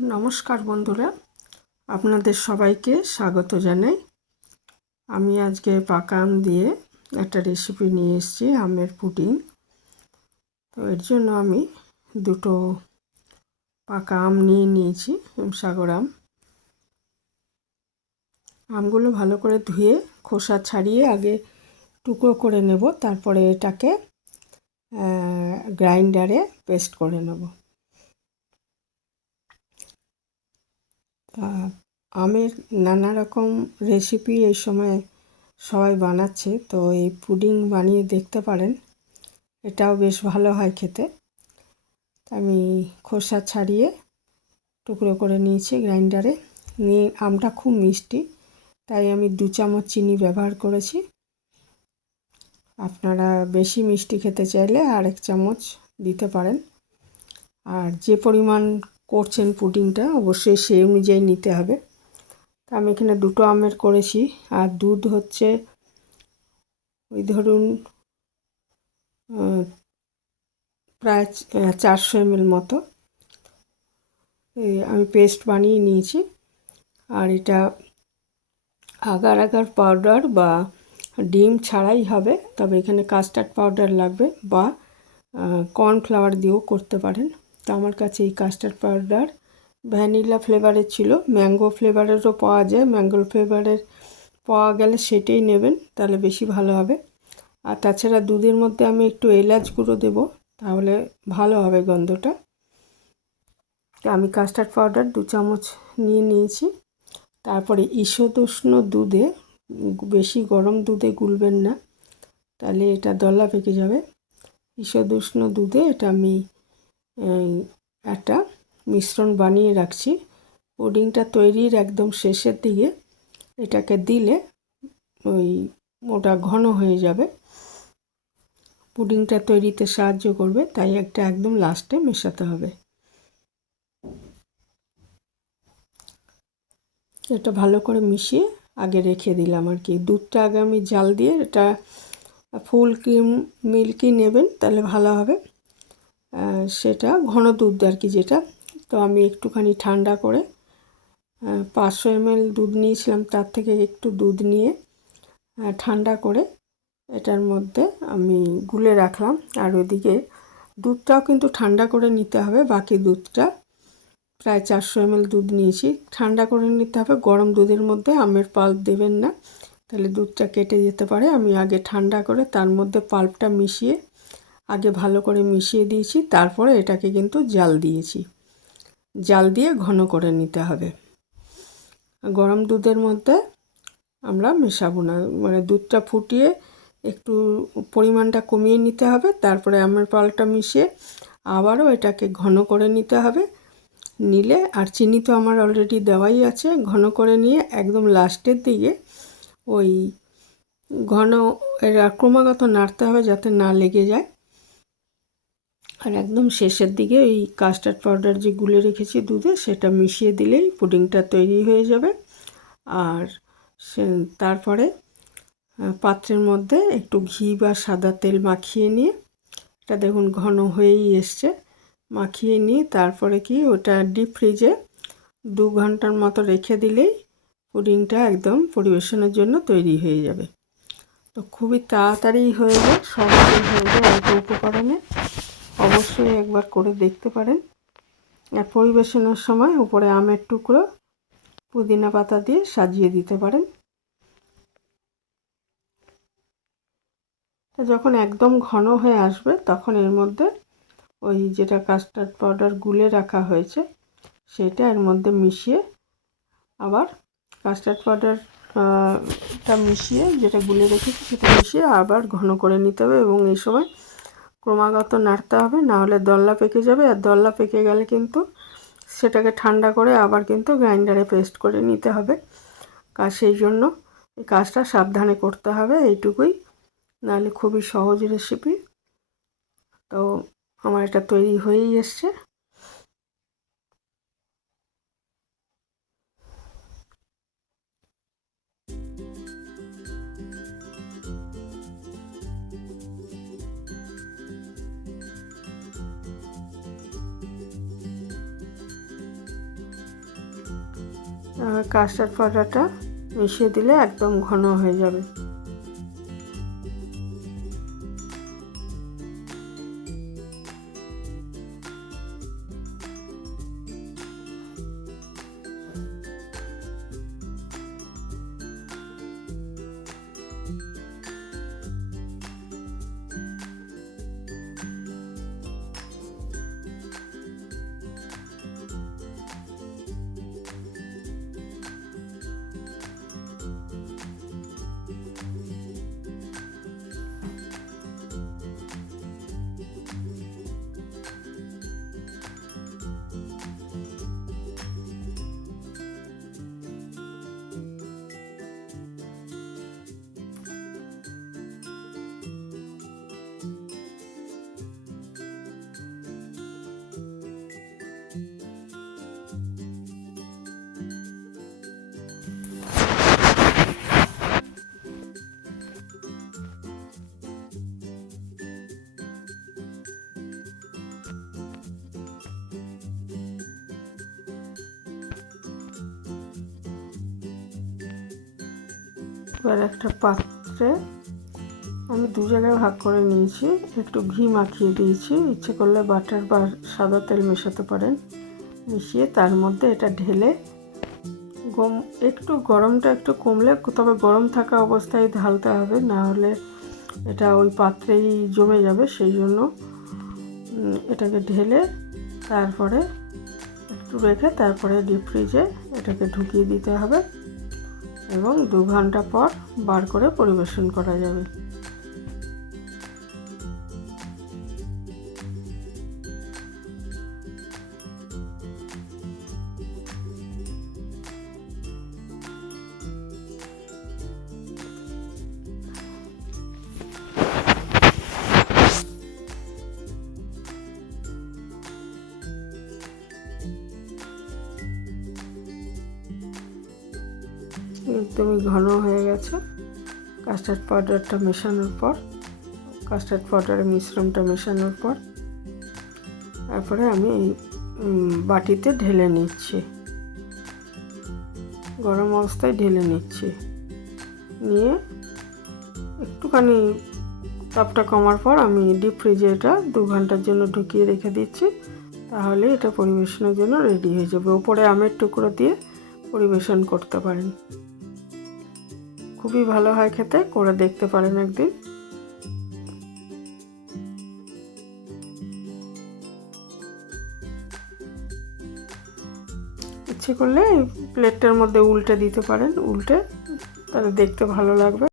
নমস্কার বন্ধুরা, আপনাদের সবাইকে স্বাগত জানাই। আমি আজকে পাকা আম দিয়ে একটা রেসিপি নিয়ে এসেছি, আমের পুডিং। তো এর জন্য আমি দুটো পাকা আম নিয়ে নিয়েছি, সাগর আম। আমগুলো ভালো করে ধুয়ে খোসা ছাড়িয়ে আগে টুকরো করে নেব, তারপরে এটাকে গ্রাইন্ডারে পেস্ট করে নেব। আমের নানা রকম রেসিপি এই সময় সবাই বানাচ্ছে, তো এই পুডিং বানিয়ে দেখতে পারেন, এটাও বেশ ভালো হয় খেতে। আমি খোসা ছাড়িয়ে টুকরো করে নিয়েছি গ্রাইন্ডারে নিয়ে। আমটা খুব মিষ্টি, তাই আমি 2 চামচ চিনি ব্যবহার করেছি। আপনারা বেশি মিষ্টি খেতে চাইলে 1 চামচ দিতে পারেন। আর যে পরিমাণ করছেন পুডিংটা অবশ্যই সেই অনুযায়ী নিতে হবে। তা আমি এখানে 2টো আমের করেছি, আর দুধ হচ্ছে ওই ধরুন প্রায় 400 ml মতো আমি পেস্ট বানিয়ে নিয়েছি। আর এটা আগার আগার পাউডার বা ডিম ছাড়াই হবে, তবে এখানে কাস্টার্ড পাউডার লাগবে, বা কর্নফ্লাওয়ার দিয়েও করতে পারেন। তো আমার কাছে এই কাস্টার্ড পাউডার ভ্যানিলা ফ্লেভারের ছিল, ম্যাঙ্গো ফ্লেভারেরও পাওয়া যায়। ম্যাঙ্গো ফ্লেভারের পাওয়া গেলে সেটাই নেবেন, তাহলে বেশি ভালো হবে। আর তাছাড়া দুধের মধ্যে আমি একটু এলাচ গুঁড়ো দেবো, তাহলে ভালো হবে গন্ধটা। আমি কাস্টার্ড পাউডার 2 চামচ নিয়ে নিয়েছি। তারপরে ঈষদুষ্ণ দুধে, বেশি গরম দুধে গুলবেন না, তাহলে এটা দলা পেকে যাবে। ঈষদুষ্ণ দুধে এটা আমি একটা মিশ্রণ বানিয়ে রাখছি। পুডিংটা তৈরির একদম শেষের দিকে এটাকে দিলে ওটা ঘন হয়ে যাবে, পুডিংটা তৈরিতে সাহায্য করবে, তাই একটা একদম লাস্টে মেশাতে হবে। এটা ভালো করে মিশিয়ে আগে রেখে দিলাম আর কি। দুধটা আগে আমি জাল দিয়ে, এটা ফুল ক্রিম মিল্কই নেবেন, তাহলে ভালো হবে। সেটা ঘন দুধ আর কি যেটা। তো আমি একটুখানি ঠান্ডা করে 500 ml দুধ নিয়েছিলাম, তার থেকে একটু দুধ নিয়ে ঠান্ডা করে এটার মধ্যে আমি গুলে রাখলাম। আর ওদিকে দুধটাও কিন্তু ঠান্ডা করে নিতে হবে। বাকি দুধটা প্রায় 400 ml দুধ নিয়েছি, ঠান্ডা করে নিতে হবে। গরম দুধের মধ্যে আমের পাল্প দেবেন না, তাহলে দুধটা কেটে যেতে পারে। আমি আগে ঠান্ডা করে তার মধ্যে পাল্পটা মিশিয়ে আগে ভালো করে মিশিয়ে দিয়েছি, তারপরে এটাকে কিন্তু জাল দিয়েছি। জাল দিয়ে ঘন করে নিতে হবে। গরম দুধের মধ্যে আমরা মেশাবো না, মানে দুধটা ফুটিয়ে একটু পরিমাণটা কমিয়ে নিতে হবে, তারপরে আমের পাল্পটা মিশিয়ে আবারও এটাকে ঘন করে নিতে হবে। নিলে, আর চিনি তো আমার অলরেডি দেওয়াই আছে, ঘন করে নিয়ে একদম লাস্টের দিকে ওই ঘন এরা ক্রমাগত নাড়তে হবে যাতে না লেগে যায়। আর একদম শেষের দিকে এই কাস্টার্ড পাউডার যে গুলে রেখেছি দুধে, সেটা মিশিয়ে দিলেই পুডিংটা তৈরি হয়ে যাবে। আর তারপরে পাত্রের মধ্যে একটু ঘি বা সাদা তেল মাখিয়ে নিয়ে, এটা দেখুন ঘন হয়েই এসছে, মাখিয়ে নিয়ে তারপরে কি ওটা ডিপ ফ্রিজে 2 ঘন্টার মতো রেখে দিলেই পুডিংটা একদম পরিবেশনের জন্য তৈরি হয়ে যাবে। তো খুবই তাড়াতাড়ি হয়ে যায়, সহজে হয়ে যায়, অল্প উপকরণে। অবশ্যই একবার করে দেখতে পারেন। আর পরিবেশনের সময় উপরে আমের টুকরো, পুদিনা পাতা দিয়ে সাজিয়ে দিতে পারেন। তো যখন একদম ঘন হয়ে আসবে, তখন এর মধ্যে ওই যেটা কাস্টার্ড পাউডার গুলে রাখা হয়েছে সেটা এর মধ্যে মিশিয়ে, আবার কাস্টার্ড পাউডারটা মিশিয়ে, যেটা গুলে রেখেছি সেটা মিশিয়ে আবার ঘন করে নিতে হবে। এবং এই সময় ক্রমাগত নাড়তে হবে, না হলে দলা পেকে যাবে। আর দলা পেকে গেলে কিন্তু সেটাকে ঠান্ডা করে আবার কিন্তু গ্রাইন্ডারে পেস্ট করে নিতে হবে। সেই জন্য এই কাজটা সাবধানে করতে হবে, এইটুকুই। নাহলে খুবই সহজ রেসিপি। তো আমার এটা তৈরি হয়েই এসছে। কাস্টার্ড পাউডারটা মিশিয়ে দিলে একদম ঘন হয়ে যাবে। এবার একটা পাত্রে আমি দু জায়গায় ভাগ করে নিয়েছি, একটু ঘি মাখিয়ে দিয়েছি, ইচ্ছে করলে বাটার বা সাদা তেল মেশাতে পারেন। মিশিয়ে তার মধ্যে এটা ঢেলে একটু গরমটা একটু কমলে, তবে গরম থাকা অবস্থায় ঢালতে হবে, না হলে এটা ওই পাত্রেই জমে যাবে। সেই জন্য এটাকে ঢেলে তারপরে একটু রেখে তারপরে ডিপ ফ্রিজে এটাকে ঢুকিয়ে দিতে হবে এবং 2 ঘন্টা পর বার করে পরিবেশন করা যাবে। একদমই ঘন হয়ে গেছে কাস্টার্ড পাউডারটা মেশানোর পর, কাস্টার্ড পাউডারের মিশ্রণটা মেশানোর পর। তারপরে আমি এই বাটিতে ঢেলে নিচ্ছি, গরম অবস্থায় ঢেলে নিচ্ছি। নিয়ে একটুখানি তাপটা কমার পর আমি ডিপ ফ্রিজে এটা 2 ঘন্টার জন্য ঢুকিয়ে রেখে দিচ্ছি। তাহলে এটা পরিবেশনের জন্য রেডি হয়ে যাবে। ওপরে আমের টুকরো দিয়ে পরিবেশন করতে পারেন, খুবই ভালো হয় খেতে, করে দেখতে পারেন একদিন। ইচ্ছে করলে প্লেটটার মধ্যে উল্টে দিতে পারেন, উল্টে তাহলে দেখতে ভালো লাগবে।